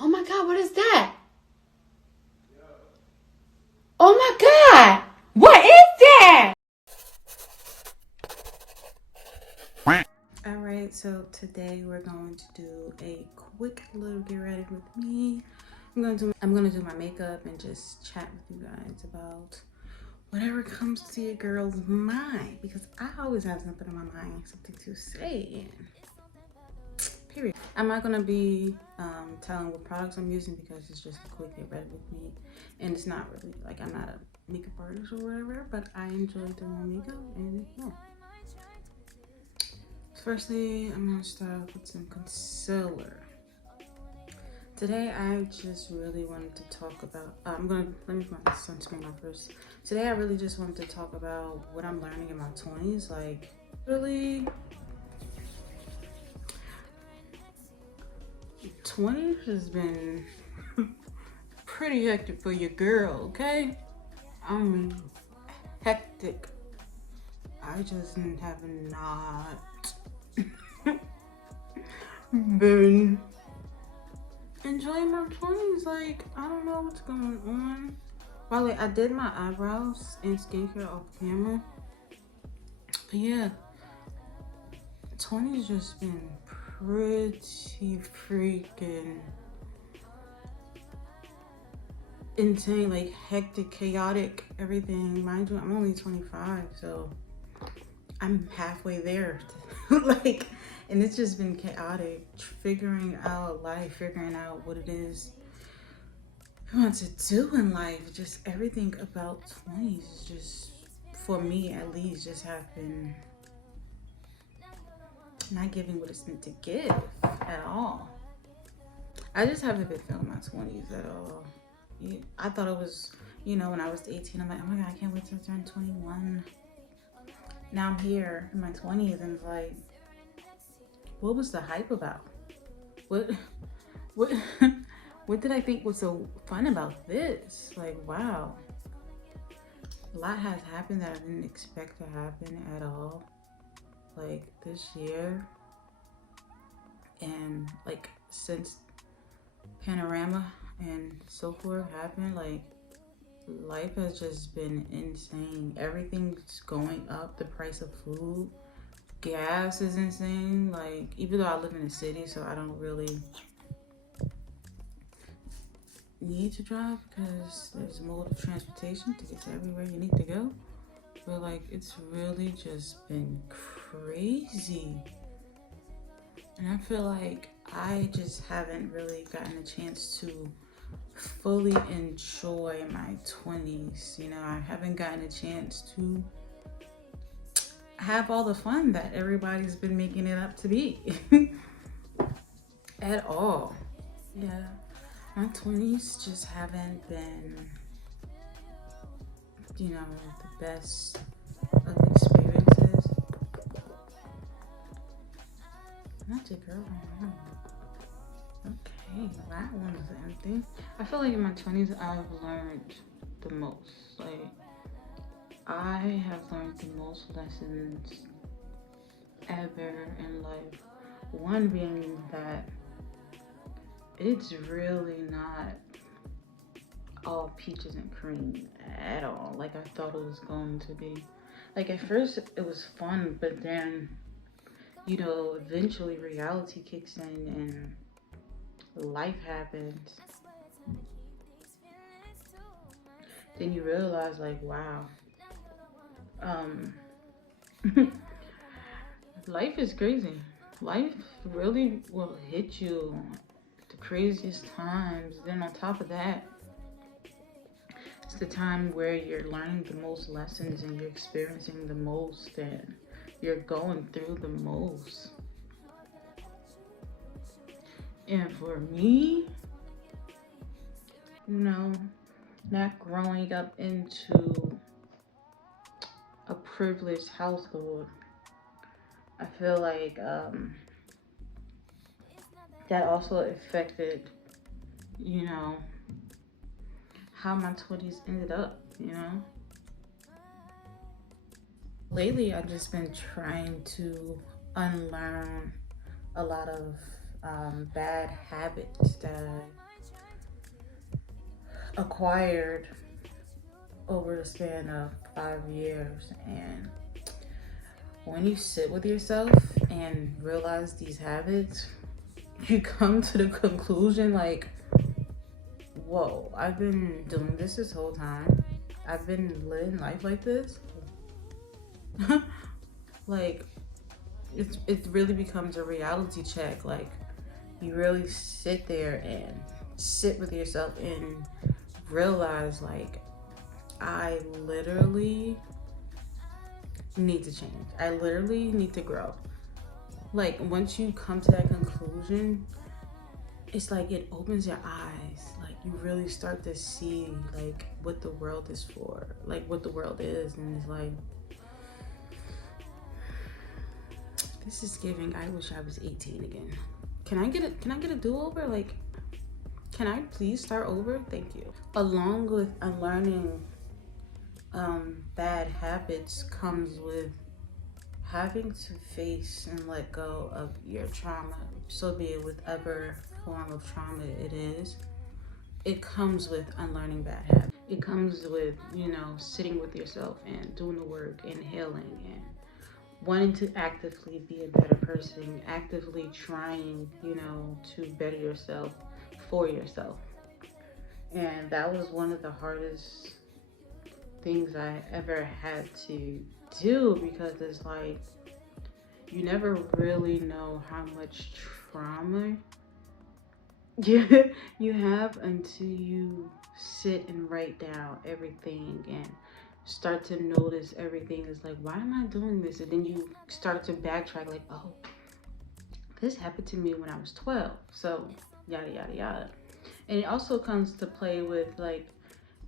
Oh my God, what is that? Oh my God, what is that? Alright, so today we're going to do a quick little get ready with me. I'm gonna do my makeup and just chat with you guys about whatever comes to your girl's mind, because I always have something in my mind, something to say. Period. I'm not gonna be telling what products I'm using because it's just a quick get ready with me, and it's not really like I'm not a makeup artist or whatever, but I enjoy doing my makeup. And yeah, firstly I'm gonna start off with some concealer. Today I just really wanted to talk about let me put my sunscreen on first. Today I really just wanted to talk about what I'm learning in my 20s. Like, really, 20s has been pretty hectic for your girl, okay? I mean, hectic. I just have not been enjoying my 20s. Like, I don't know what's going on. By the way, I did my eyebrows and skincare off camera. But yeah, 20s just been pretty freaking insane, like hectic, chaotic, everything. Mind you, I'm only 25, so I'm halfway there. Like, and it's just been chaotic, figuring out life, figuring out what it is you want to do in life. Just everything about 20s is just, for me at least, just have been not giving what it's meant to give at all. I just haven't been feeling my 20s at all. I thought it was, when I was 18, I'm like, oh my God, I can't wait to turn 21. Now I'm here in my 20s, and it's like, what was the hype about? What what did I think was so fun about this? Like, wow. A lot has happened that I didn't expect to happen at all. Like, this year, and like since Panorama and so forth happened, like, life has just been insane. Everything's going up. The price of food, gas is insane. Like, even though I live in a city, so I don't really need to drive because there's a mode of transportation to get to everywhere you need to go. But like, it's really just been crazy. And I feel like I just haven't really gotten a chance to fully enjoy my 20s. I haven't gotten a chance to have all the fun that everybody's been making it up to be at all. Yeah, my 20s just haven't been, the best of experiences. Not your girl. Okay, that one is empty. I feel like in my 20s I've learned the most. Like, I have learned the most lessons ever in life. One being that it's really not all peaches and cream at all, like I thought it was going to be. Like, at first it was fun, but then, eventually reality kicks in and life happens. Then you realize, like, wow, life is crazy. Life really will hit you at the craziest times. Then on top of that, it's the time where you're learning the most lessons and you're experiencing the most and you're going through the most. And for me, not growing up into a privileged household, I feel like that also affected, how my 20s ended up, Lately, I've just been trying to unlearn a lot of bad habits that acquired over the span of 5 years. And when you sit with yourself and realize these habits, you come to the conclusion like, whoa, I've been doing this whole time. I've been living life like this. Like, it really becomes a reality check. Like, you really sit there and sit with yourself and realize, like, I literally need to change. I literally need to grow. Like, once you come to that conclusion, it's like it opens your eyes. Like, you really start to see, like, what the world is for, like, what the world is. And it's like, this is giving, I wish I was 18 again. Can I get a do-over? Like, can I please start over? Thank you. Along with unlearning bad habits comes with having to face and let go of your trauma. So be it whatever form of trauma it is. It comes with unlearning bad habits. It comes with, you know, sitting with yourself and doing the work and healing and wanting to actively be a better person, actively trying, you know, to better yourself for yourself. And that was one of the hardest things I ever had to do, because it's like, you never really know how much trauma you have until you sit and write down everything and start to notice everything. Is like, why am I doing this? And then you start to backtrack, like, oh, this happened to me when I was 12, so yada yada yada. And it also comes to play with, like,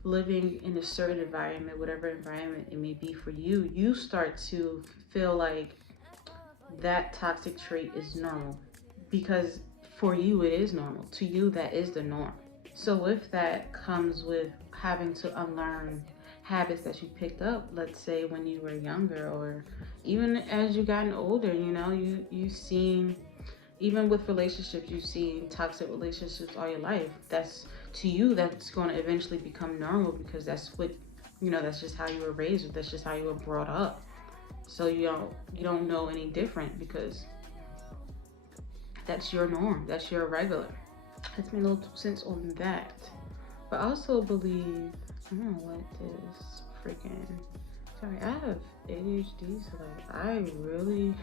living in a certain environment, whatever environment it may be for you. You start to feel like that toxic trait is normal, because for you it is normal. To you, that is the norm. So with that comes with having to unlearn habits that you picked up, let's say when you were younger, or even as you gotten older. You know, you've seen, even with relationships, you've seen toxic relationships all your life. That's, to you, that's going to eventually become normal, because that's what, you know, that's just how you were raised, that's just how you were brought up. So you don't know any different, because that's your norm, that's your regular. That's made a little 2 cents on that. But I also believe, I don't know what this freaking, sorry, I have ADHD, so like, I really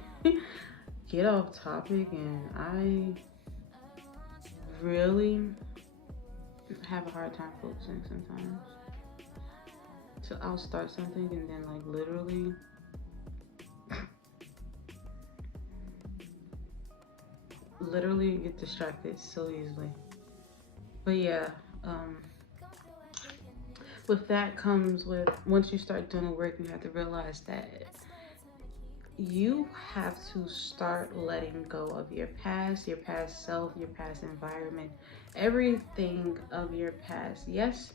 get off topic, and I really have a hard time focusing sometimes. So I'll start something and then, like, literally get distracted so easily. But yeah, with that comes with, once you start doing the work, you have to realize that you have to start letting go of your past self, your past environment, everything of your past. Yes,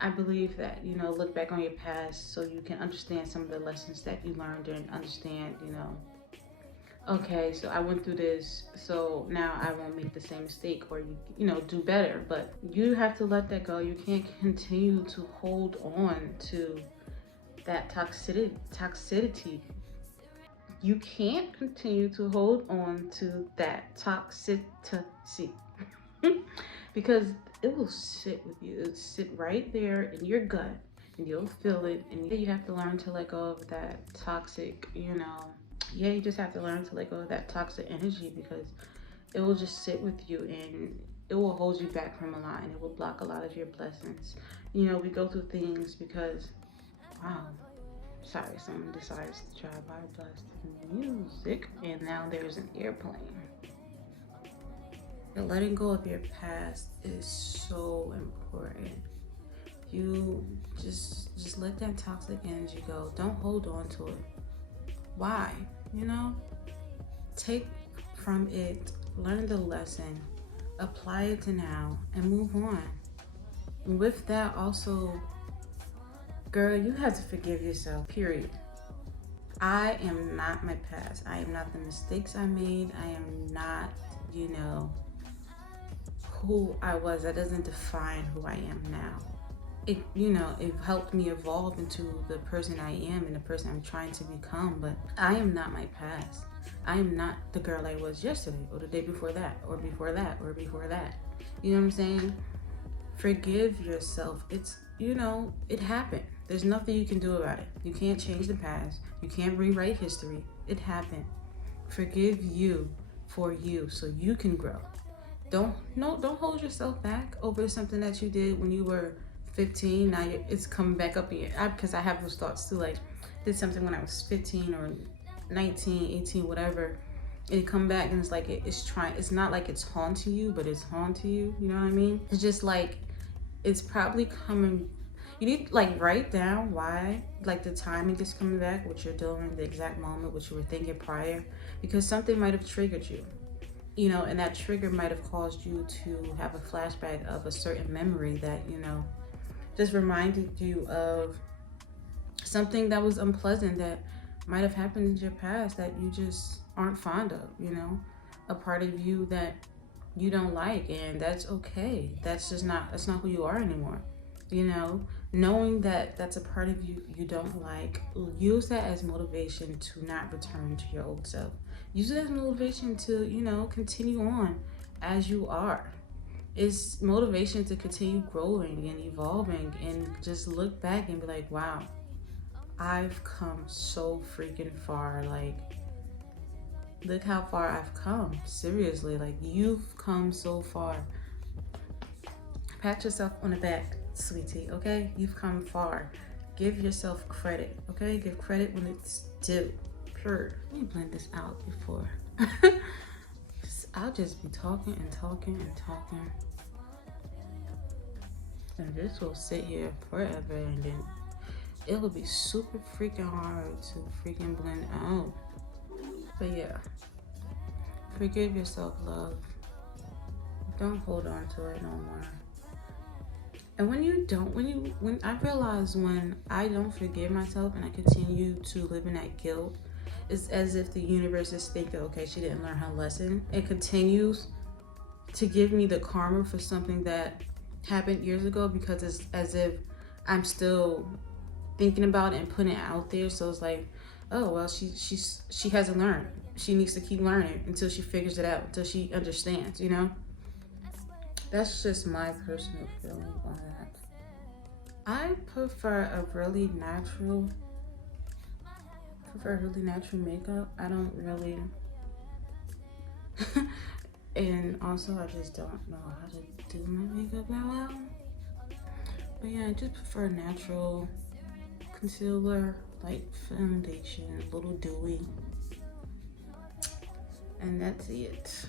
I believe that, you know, look back on your past so you can understand some of the lessons that you learned, and understand, you know, okay, so I went through this, so now I won't make the same mistake, or you know, do better. But you have to let that go. You can't continue to hold on to that toxicity. You can't continue to hold on to that toxicity because it will sit with you. It'll sit right there in your gut, and you'll feel it. And you have to learn to let go of that toxic, you know. Yeah, you just have to learn to let go of that toxic energy, because it will just sit with you, and it will hold you back from a lot, and it will block a lot of your blessings. You know, we go through things because, wow, sorry, someone decides to drive by blasting music, and now there's an airplane. And letting go of your past is so important. You just let that toxic energy go. Don't hold on to it. Why? You know, take from it, learn the lesson, apply it to now, and move on. And with that also, girl, you have to forgive yourself, period. I am not my past. I am not the mistakes I made. I am not, you know, who I was. That doesn't define who I am now. it, you know, it helped me evolve into the person I am and the person I'm trying to become. But I am not my past. I am not the girl I was yesterday or the day before that or before that or before that. You know what I'm saying? Forgive yourself. It's, you know, it happened. There's nothing you can do about it. You can't change the past. You can't rewrite history. It happened. Forgive you for you so you can grow. Don't hold yourself back over something that you did when you were 15. Now it's coming back up again. Because I have those thoughts too. Like, did something when I was 15 or 19, 18, whatever. It come back and it's like it's not like it's haunting you, but it's haunting you. You know what I mean? It's just like, it's probably coming. You need to like write down why, like the timing is coming back, what you're doing, the exact moment, what you were thinking prior, because something might have triggered you, you know, and that trigger might have caused you to have a flashback of a certain memory that, you know, just reminded you of something that was unpleasant that might have happened in your past that you just aren't fond of, you know, a part of you that you don't like, and that's okay. That's not who you are anymore. You know, knowing that that's a part of you you don't like, use that as motivation to not return to your old self. Use it as motivation to, you know, continue on as you are. It's motivation to continue growing and evolving and just look back and be like, wow, I've come so freaking far. Like, look how far I've come. Seriously, like, you've come so far. Pat yourself on the back, sweetie, okay? You've come far. Give yourself credit, okay? Give credit when it's due. Pure. Let me blend this out before. I'll just be talking and talking and talking. And this will sit here forever, and then it will be super freaking hard to freaking blend out. But yeah, forgive yourself, love. Don't hold on to it no more. And when I realize when I don't forgive myself and I continue to live in that guilt, it's as if the universe is thinking, okay, she didn't learn her lesson. It continues to give me the karma for something that happened years ago, because it's as if I'm still thinking about it and putting it out there. So it's like, oh well, she hasn't learned. She needs to keep learning until she figures it out, until she understands, you know? That's just my personal feeling on that. I prefer really natural makeup. I don't really and also I just don't know how to do my makeup that well. But yeah, I just prefer natural concealer, light foundation, a little dewy, and that's it.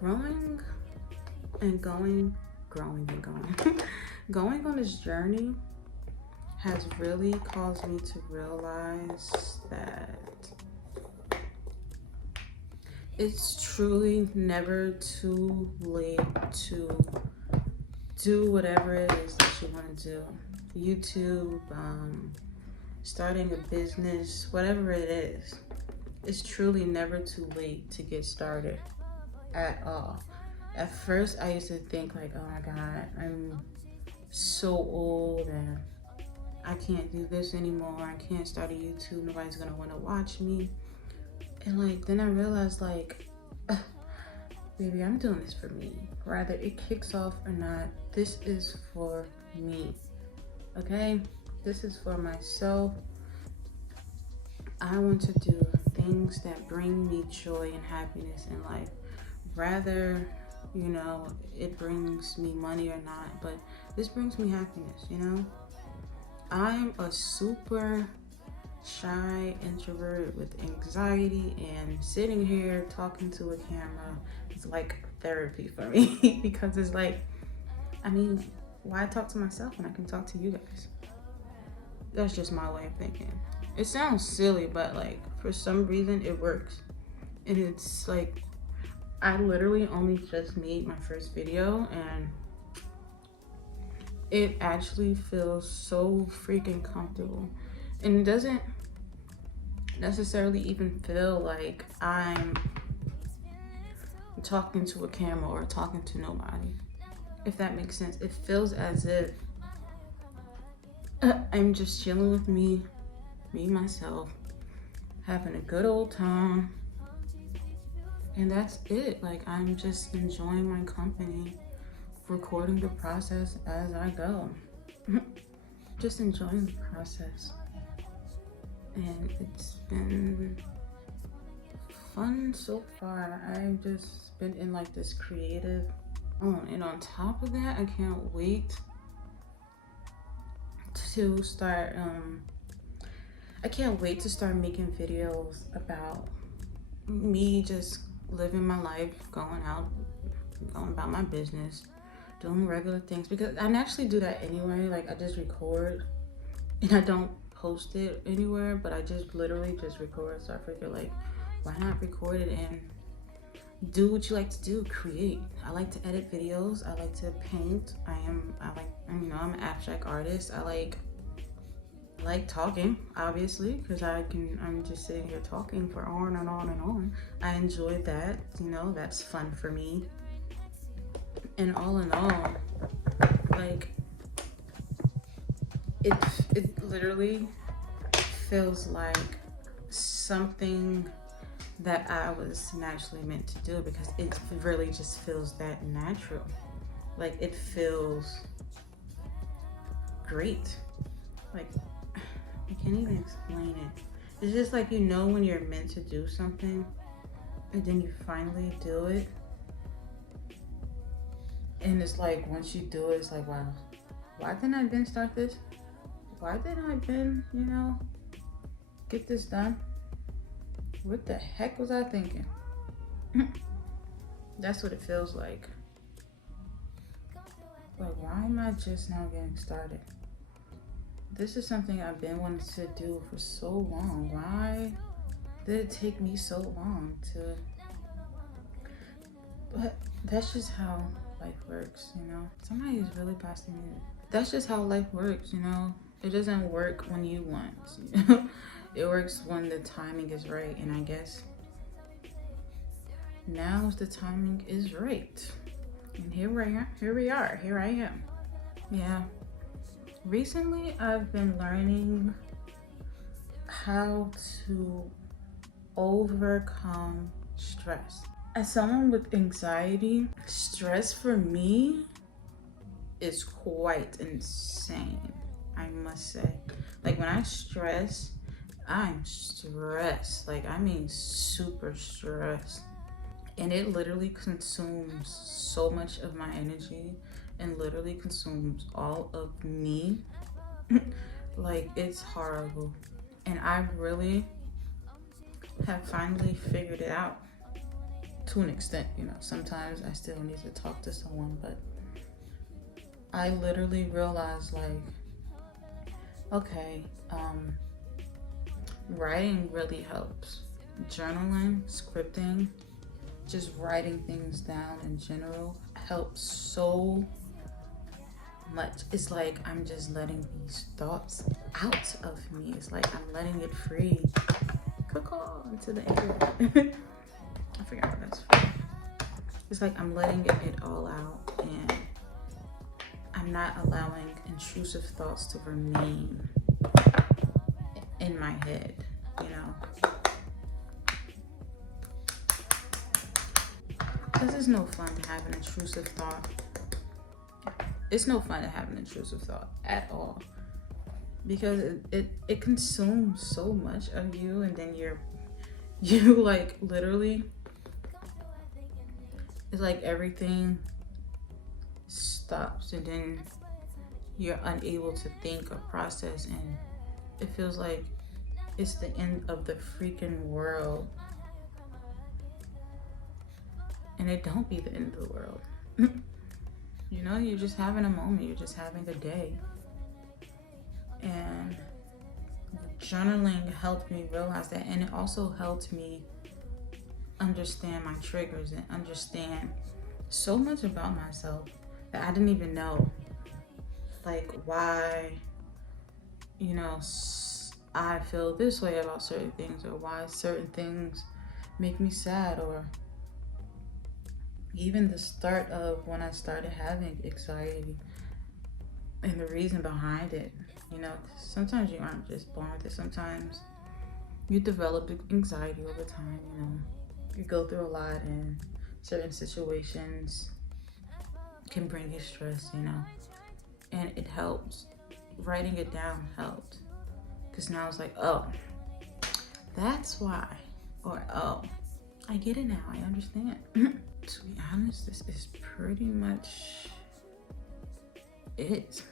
Growing and going going on this journey has really caused me to realize that it's truly never too late to do whatever it is that you want to do. YouTube, starting a business, whatever it is, it's truly never too late to get started at all. At first, I used to think like, oh my God, I'm so old and I can't do this anymore. I can't start a YouTube. Nobody's gonna want to watch me. And like, then I realized like, baby, I'm doing this for me. Whether it kicks off or not, this is for me. Okay? This is for myself. I want to do things that bring me joy and happiness in life. Rather, you know, it brings me money or not, but this brings me happiness, you know? I'm a super shy introvert with anxiety, and sitting here talking to a camera is like therapy for me because it's like, I mean, why talk to myself when I can talk to you guys? That's just my way of thinking. It sounds silly, but like for some reason it works. And it's like, I literally only just made my first video and it actually feels so freaking comfortable. And it doesn't necessarily even feel like I'm talking to a camera or talking to nobody, if that makes sense. It feels as if I'm just chilling with me, myself, having a good old time. And that's it. Like, I'm just enjoying my company, recording the process as I go. Just enjoying the process. And it's been fun so far. I've just been in like this creative. Oh, and on top of that, I can't wait to start making videos about me just living my life, going out, going about my business, doing regular things, because I naturally do that anyway. Like, I just record and I don't post it anywhere, but I just literally just record. So I figure, like, why not record it and do what you like to do, create. I like to edit videos. I like to paint. I'm an abstract artist. I like talking, obviously, because I'm just sitting here talking for on and on and on. I enjoy that, that's fun for me. And all in all, like, it literally feels like something that I was naturally meant to do, because it really just feels that natural. Like, it feels great. Like, I can't even explain it. It's just like, when you're meant to do something and then you finally do it. And it's like, once you do it, it's like, wow, why didn't I then start this? Why didn't I then, get this done? What the heck was I thinking? That's what it feels like. Like, why am I just now getting started? This is something I've been wanting to do for so long. Why did it take me so long to... But that's just how life works, Somebody is really passing me. That's just how life works, It doesn't work when you want, It works when the timing is right, and I guess now the timing is right. And here I am. Yeah. Recently, I've been learning how to overcome stress. As someone with anxiety, stress for me is quite insane, I must say. Like, when I stress, I'm stressed. Like, I mean super stressed. And it literally consumes so much of my energy and literally consumes all of me. Like, it's horrible. And I really have finally figured it out to an extent, Sometimes I still need to talk to someone, but I literally realized, like, okay, writing really helps. Journaling, scripting, just writing things down in general helps so much. It's like I'm just letting these thoughts out of me. It's like I'm letting it free. Caw into the air. I forgot what that's for. It's like I'm letting it all out, and I'm not allowing intrusive thoughts to remain in my head, This is no fun to have an intrusive thought. It's no fun to have an intrusive thought at all, because it consumes so much of you, and then you like, literally, it's like everything stops, and then you're unable to think or process, and it feels like it's the end of the freaking world. And it don't be the end of the world. You're just having a moment. You're just having a day. And journaling helped me realize that. And it also helped me understand my triggers and understand so much about myself that I didn't even know. Like, why, I feel this way about certain things, or why certain things make me sad, or even the start of when I started having anxiety and the reason behind it. you know, 'cause sometimes you aren't just born with it. Sometimes you develop anxiety over time, you know. You go through a lot, and certain situations can bring you stress, you know. And it helps. Writing it down helped. Because now it's like, oh, that's why. Or, oh, I get it now. I understand. To be honest, this is pretty much it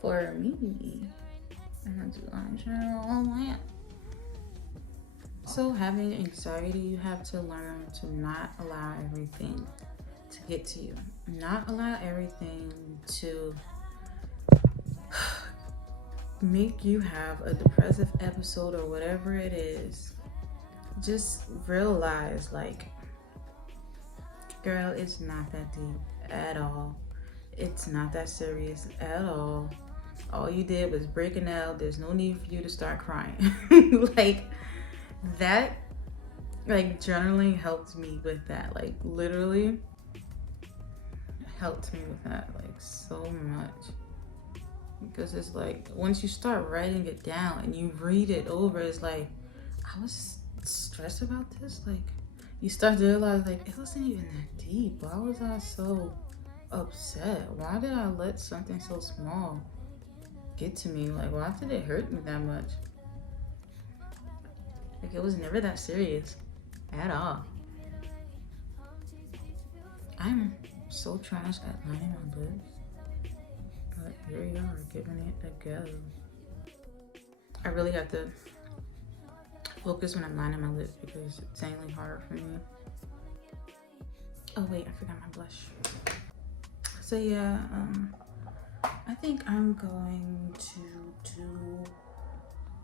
for me. And I do all that. So having anxiety, you have to learn to not allow everything to get to you. Not allow everything to make you have a depressive episode or whatever it is. Just realize, like, girl, it's not that deep at all. It's not that serious at all. All you did was break a nail. There's no need for you to start crying. Like, that, like, journaling helped me with that. Like, literally helped me with that, like, so much. Because it's like, once you start writing it down and you read it over, it's like, I was stressed about this. Like, you start to realize, like, it wasn't even that deep. Why was I so upset? Why did I let something so small get to me? Like, why did it hurt me that much? Like, it was never that serious at all. I'm so trash at lining my lips. But here we are, giving it a go. I really have to focus when I'm lining my lips because it's insanely hard for me. Oh wait, I forgot my blush. So yeah, I think I'm going to do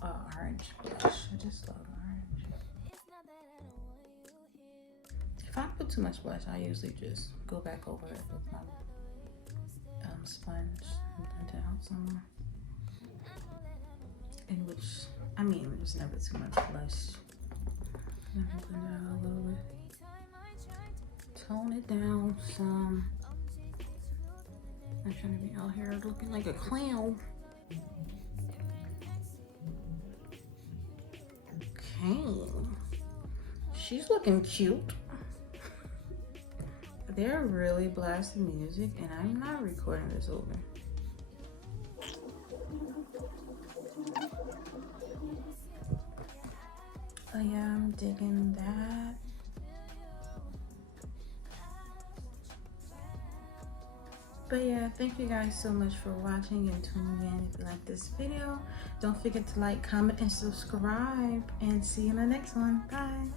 orange blush. I just love orange. If I put too much blush, I usually just go back over it with my sponge and blend it out somewhere. In which, I mean, there's never too much blush. I'm gonna blend it out a little bit. Tone it down some. I'm trying to be out here looking like a clown. Okay. She's looking cute. They're really blasting music, and I'm not recording this over. Oh yeah, I'm digging that. But yeah, thank you guys so much for watching and tuning in. If you like this video, don't forget to like, comment, and subscribe. And see you in the next one. Bye.